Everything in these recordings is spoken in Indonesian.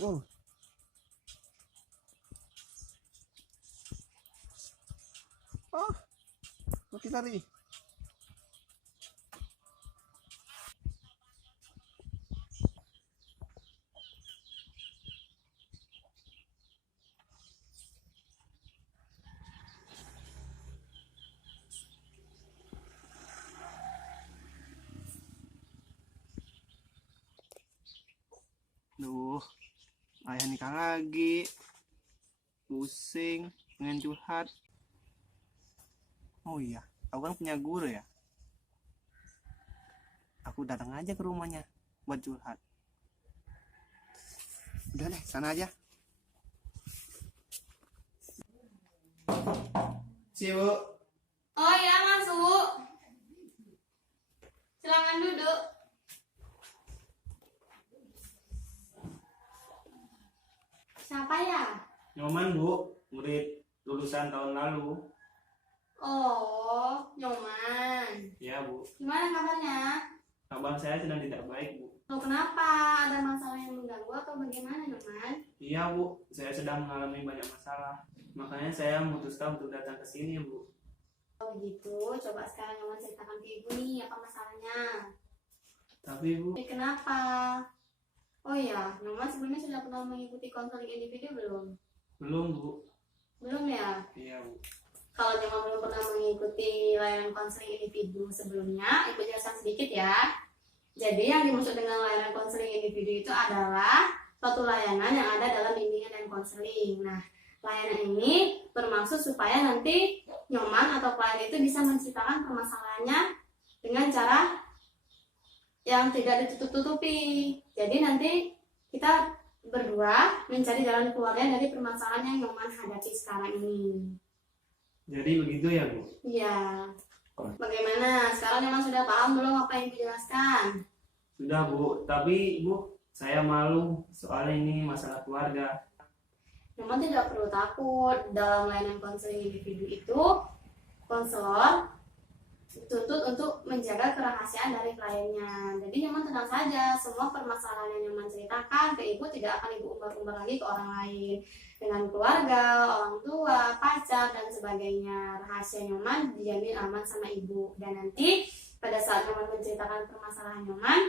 Oh, ah, mati lari. Duh, ayah nikah lagi. Pusing, pengen curhat. Oh iya, aku kan punya guru ya. Aku datang aja ke rumahnya buat curhat. Udah deh, sana aja. Si Bu. Oh ya, masuk. Silakan duduk. Siapa ya? Nyoman Bu, murid lulusan tahun lalu. Oh, Nyoman. Ya Bu, Gimana kabarnya? kabar saya sedang tidak baik Bu. Lo kenapa? Ada masalah yang mengganggu atau bagaimana, Nyoman? Iya Bu, saya sedang mengalami banyak masalah. Makanya saya memutuskan untuk datang ke sini Bu. Oh gitu, coba sekarang Nyoman ceritakan ke ibu nih apa masalahnya. Tapi Bu, Ini kenapa? Oh iya, Nyoman sebelumnya sudah pernah mengikuti konseling individu belum? belum Bu. Belum ya? Iya Bu. Kalau Nyoman belum pernah mengikuti layanan konseling individu sebelumnya, ibu jelaskan sedikit ya. Jadi yang dimaksud dengan layanan konseling individu itu adalah suatu layanan yang ada dalam bimbingan dan konseling. Nah, layanan ini bermaksud supaya nanti Nyoman atau klien itu bisa menceritakan permasalahannya dengan cara yang tidak ditutup-tutupi. Jadi nanti kita berdua mencari jalan keluarnya dari permasalahan yang Nyoman hadapi sekarang ini. Jadi begitu ya Bu? Iya. Bagaimana? Sekarang Nyoman sudah paham belum apa yang dijelaskan? Sudah Bu, tapi Bu, saya malu soalnya ini masalah keluarga. Nyoman tidak perlu takut. Dalam layanan konseling individu itu, konselor dituntut untuk menjaga kerahasiaan dari kliennya. Jadi Nyoman tenang saja, semua permasalahan yang Nyoman ceritakan ke ibu tidak akan ibu umbar-umbar lagi ke orang lain. Dengan keluarga, orang tua, pacar, dan sebagainya. Rahasia Nyoman dijamin aman sama ibu. Dan nanti pada saat Nyoman menceritakan permasalahan Nyoman,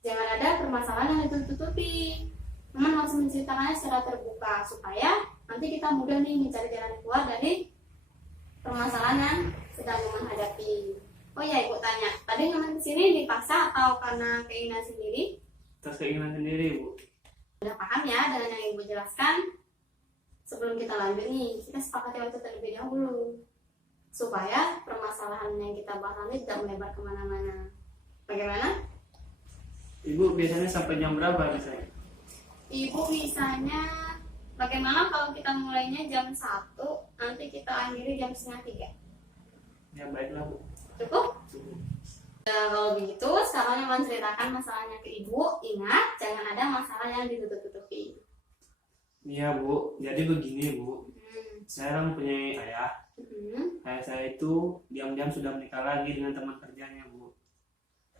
jangan ada permasalahan yang ditutupi. Nyoman harus menceritakannya secara terbuka supaya nanti kita mudah nih mencari jalan keluar dari permasalahan yang sedang Nyoman hadapi. Oh ya, ibu tanya, tadi Nyoman kesini dipaksa atau karena keinginan sendiri? Atas keinginan sendiri Bu. Udah paham ya dengan yang ibu jelaskan? Sebelum kita lanjut nih, kita sepakati waktu terlebih dahulu supaya permasalahan yang kita bahas ini tidak melebar kemana-mana. Bagaimana? Ibu biasanya sampai jam berapa misalnya? Ibu misalnya, bagaimana kalau kita mulainya jam 1, nanti kita akhiri jam setengah 3? Ya baiklah Bu. Cukup? Nah, kalau begitu, sekarang Nyoman ceritakan masalahnya ke ibu. Ingat, jangan ada masalah yang ditutup-tutupi. Iya Bu, jadi begini Bu. Saya mempunyai ayah. Ayah saya itu diam-diam sudah menikah lagi dengan teman kerjanya Bu.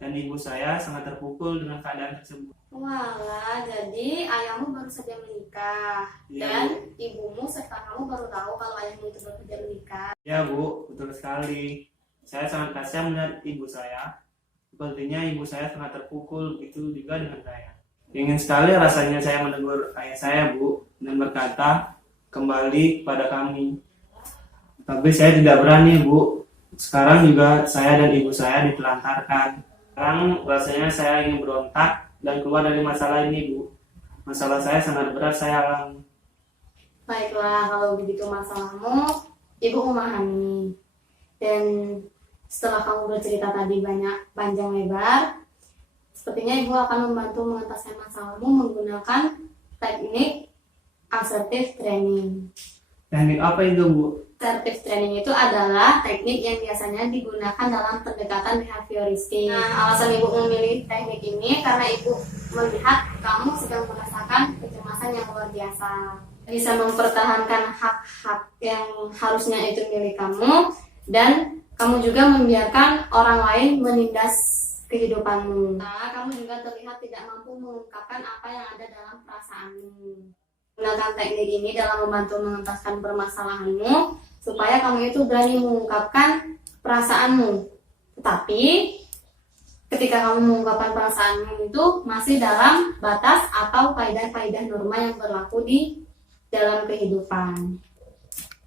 Dan ibu saya sangat terpukul dengan keadaan tersebut. Walah, jadi ayahmu baru saja menikah. Iya, Dan ibumu serta kamu baru tahu kalau ayahmu itu baru saja menikah. Ya Bu, betul sekali. Saya sangat kasihan melihat ibu saya. Sepertinya ibu saya sangat terpukul, begitu juga dengan saya. Ingin sekali rasanya saya menegur ayah saya Bu, dan berkata kembali pada kami. Tapi saya tidak berani Bu. Sekarang juga saya dan ibu saya ditelantarkan. Sekarang rasanya saya ingin berontak dan keluar dari masalah ini Bu. Masalah saya sangat berat saya alami. Baiklah, kalau begitu masalahmu, ibu memahami. Dan setelah kamu bercerita tadi banyak panjang lebar, sepertinya ibu akan membantu mengentaskan masalahmu menggunakan teknik assertive training. Teknik apa itu Bu? Assertive training itu adalah teknik yang biasanya digunakan dalam pendekatan behavioristik. Nah, alasan ibu memilih teknik ini karena ibu melihat kamu sedang merasakan kecemasan yang luar biasa. Bisa mempertahankan hak-hak yang harusnya itu milik kamu, dan kamu juga membiarkan orang lain menindas kehidupanmu. Nah, kamu juga terlihat tidak mampu mengungkapkan apa yang ada dalam perasaanmu. Gunakan teknik ini dalam membantu mengentaskan permasalahanmu supaya kamu itu berani mengungkapkan perasaanmu. Tetapi ketika kamu mengungkapkan perasaanmu itu masih dalam batas atau kaidah-kaidah norma yang berlaku di dalam kehidupan.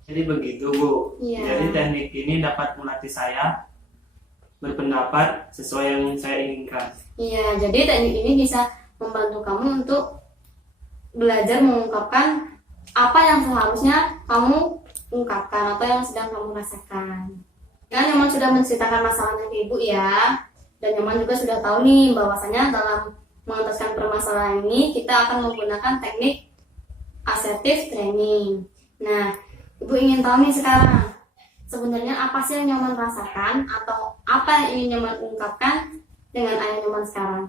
Jadi begitu Bu. Iya. Jadi teknik ini dapat melatih saya berpendapat sesuai yang saya inginkan. Iya, jadi teknik ini bisa membantu kamu untuk belajar mengungkapkan apa yang seharusnya kamu ungkapkan atau yang sedang kamu rasakan. Kan Nyoman sudah menceritakan masalahnya ke Ibu ya, dan Nyoman juga sudah tahu nih bahwasanya dalam mengentaskan permasalahan ini kita akan menggunakan teknik assertive training. Nah, Ibu ingin tahu nih sekarang sebenarnya apa sih yang Nyoman rasakan atau apa yang ingin Nyoman ungkapkan dengan ayah Nyoman sekarang?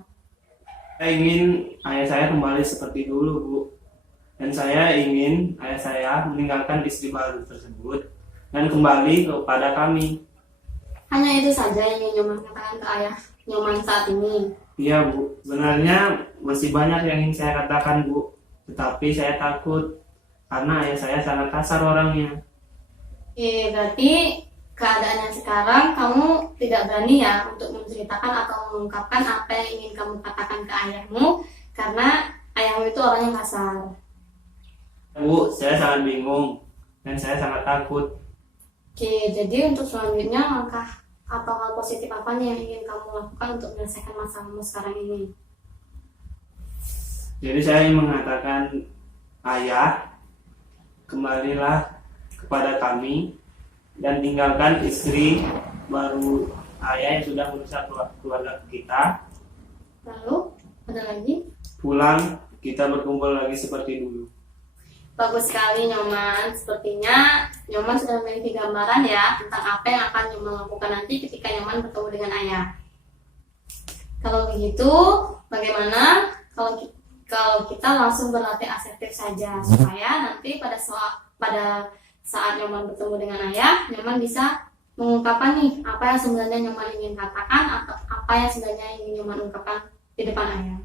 Saya ingin ayah saya kembali seperti dulu Bu. Dan saya ingin ayah saya meninggalkan istri baru tersebut dan kembali kepada kami. Hanya itu saja yang ingin Nyoman katakan ke ayah Nyoman saat ini. Iya Bu, sebenarnya masih banyak yang ingin saya katakan Bu. Tetapi saya takut karena ayah saya sangat kasar orangnya. Berarti keadaannya sekarang kamu tidak berani ya untuk menceritakan atau mengungkapkan apa yang ingin kamu katakan ke ayahmu karena ayahmu itu orangnya kasar. Bu, saya sangat bingung dan saya sangat takut. Jadi untuk selanjutnya langkah atau hal positif apa nih yang ingin kamu lakukan untuk menyelesaikan masalahmu sekarang ini? Jadi saya ingin mengatakan, ayah, kembalilah kepada kami dan tinggalkan istri baru ayah yang sudah merusak keluarga kita. Lalu ada lagi? Pulang, kita berkumpul lagi seperti dulu. Bagus sekali Nyoman, sepertinya Nyoman sudah memiliki gambaran ya tentang apa yang akan Nyoman lakukan nanti ketika Nyoman bertemu dengan ayah. Kalau begitu, bagaimana kalau kita langsung berlatih asertif saja supaya nanti pada saat Nyoman bertemu dengan ayah, Nyoman bisa mengungkapkan nih apa yang sebenarnya Nyoman ingin katakan atau apa yang sebenarnya ingin Nyoman ungkapkan di depan ayah.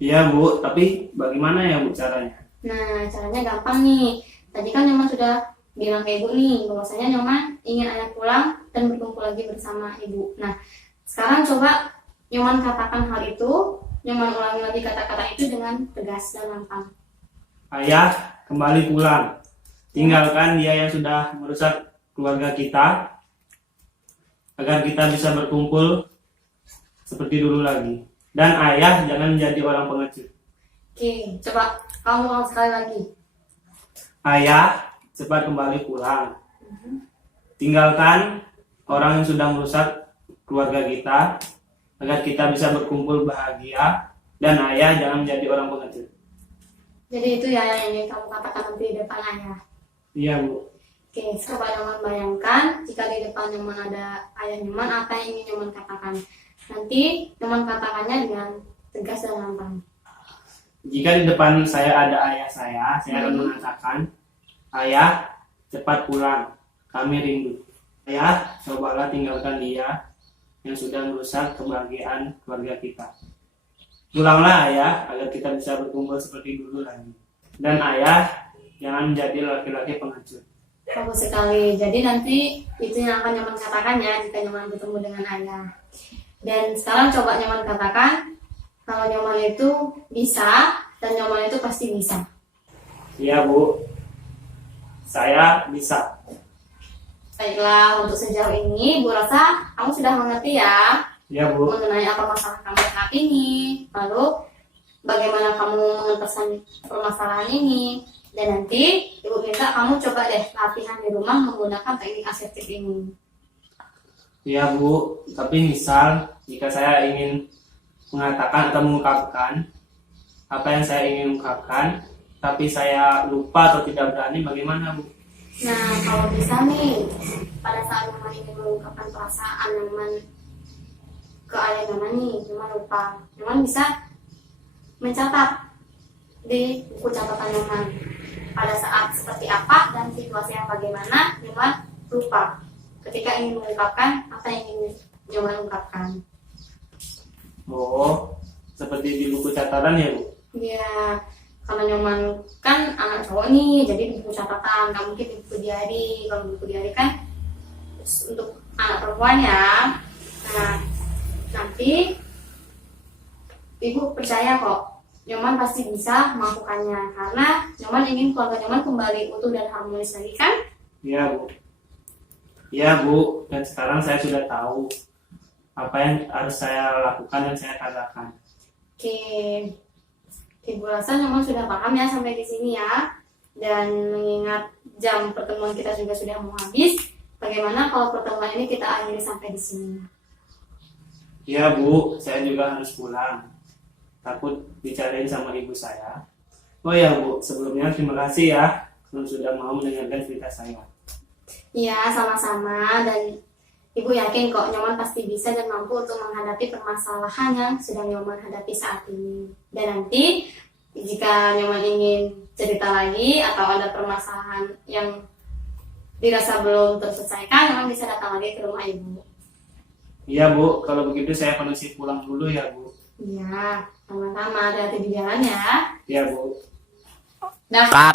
Iya Bu, tapi bagaimana ya Bu caranya? Nah, caranya gampang nih. Tadi kan Nyoman sudah bilang ke Ibu nih, bahwasanya Nyoman ingin ayah pulang dan berkumpul lagi bersama Ibu. Nah, sekarang coba Nyoman katakan hal itu, Nyoman ulangi lagi kata-kata itu dengan tegas dan lantang. Ayah, kembali pulang. Tinggalkan dia yang sudah merusak keluarga kita, agar kita bisa berkumpul seperti dulu lagi. Dan ayah jangan menjadi orang pengecut. Oke, coba kamu ulang sekali lagi. Ayah, cepat kembali pulang. Tinggalkan orang yang sudah merusak keluarga kita, agar kita bisa berkumpul bahagia. Dan ayah jangan menjadi orang pengecut. Jadi itu ya yang ingin kamu katakan nanti di depan ayah. Iya Bu. Oke, coba Nyoman bayangkan jika di depan Nyoman ada ayah Nyoman, apa yang ingin Nyoman katakan. Nanti Nyoman katakannya dengan tegas dan lantang. Jika di depan saya ada ayah saya akan mengatakan, ayah, cepat pulang, kami rindu. Ayah, cobalah tinggalkan dia yang sudah merusak kebahagiaan keluarga kita. Pulanglah ayah, agar kita bisa berkumpul seperti dulu lagi. Dan ayah, jangan menjadi laki-laki pengecut. Bagus sekali. Jadi nanti itu yang akan Nyoman katakan ya jika Nyoman bertemu dengan ayah. Dan sekarang coba Nyoman katakan kalau Nyoman itu bisa dan Nyoman itu pasti bisa. Iya Bu, saya bisa. Baiklah, untuk sejauh ini Bu rasa kamu sudah mengerti ya Iya Bu. mengenai apa masalah kamu saat ini, lalu bagaimana kamu mengentaskan permasalahan ini. Dan nanti Ibu minta kamu coba deh latihan di rumah menggunakan teknik asertif ini. Iya Bu, tapi misal jika saya ingin mengatakan atau mengungkapkan apa yang saya ingin ungkapkan, tapi saya lupa atau tidak berani, bagaimana Bu? Nah, kalau bisa nih, pada saat Nyoman ingin mengungkapkan perasaan Nyoman ke ayah Nyoman nih, Nyoman lupa. Nyoman bisa mencatat di buku catatan Nyoman pada saat seperti apa dan situasi yang bagaimana Nyoman lupa ketika ingin mengungkapkan apa yang ingin Nyoman ungkapkan. Oh, seperti di buku catatan ya Bu? Ya, karena Nyoman kan anak cowok nih, jadi di buku catatan, nggak mungkin di buku diary. Kalau buku diary kan untuk anak perempuan ya. Nah, nanti Ibu percaya kok, Nyoman pasti bisa melakukannya. Karena Nyoman ingin keluarga Nyoman kembali utuh dan harmonis lagi kan? Iya Bu. Iya Bu, dan sekarang saya sudah tahu apa yang harus saya lakukan dan saya katakan. Oke, Ibu rasa Nyoman sudah paham ya sampai di sini ya. Dan mengingat jam pertemuan kita juga sudah mau habis, bagaimana kalau pertemuan ini kita akhiri sampai di sini? Iya Bu, saya juga harus pulang. Takut bicarain sama ibu saya. Oh ya Bu, sebelumnya terima kasih ya kalau sudah mau mendengarkan cerita saya. Ya, sama-sama. Dan Ibu yakin kok Nyoman pasti bisa dan mampu untuk menghadapi permasalahan yang sedang Nyoman hadapi saat ini. Dan nanti jika Nyoman ingin cerita lagi atau ada permasalahan yang dirasa belum terselesaikan, Nyoman bisa datang lagi ke rumah Ibu. Iya Bu, kalau begitu saya permisi pulang dulu ya Bu. Iya, sama-sama. Hati-hati di jalan ya. Iya Bu. Dah.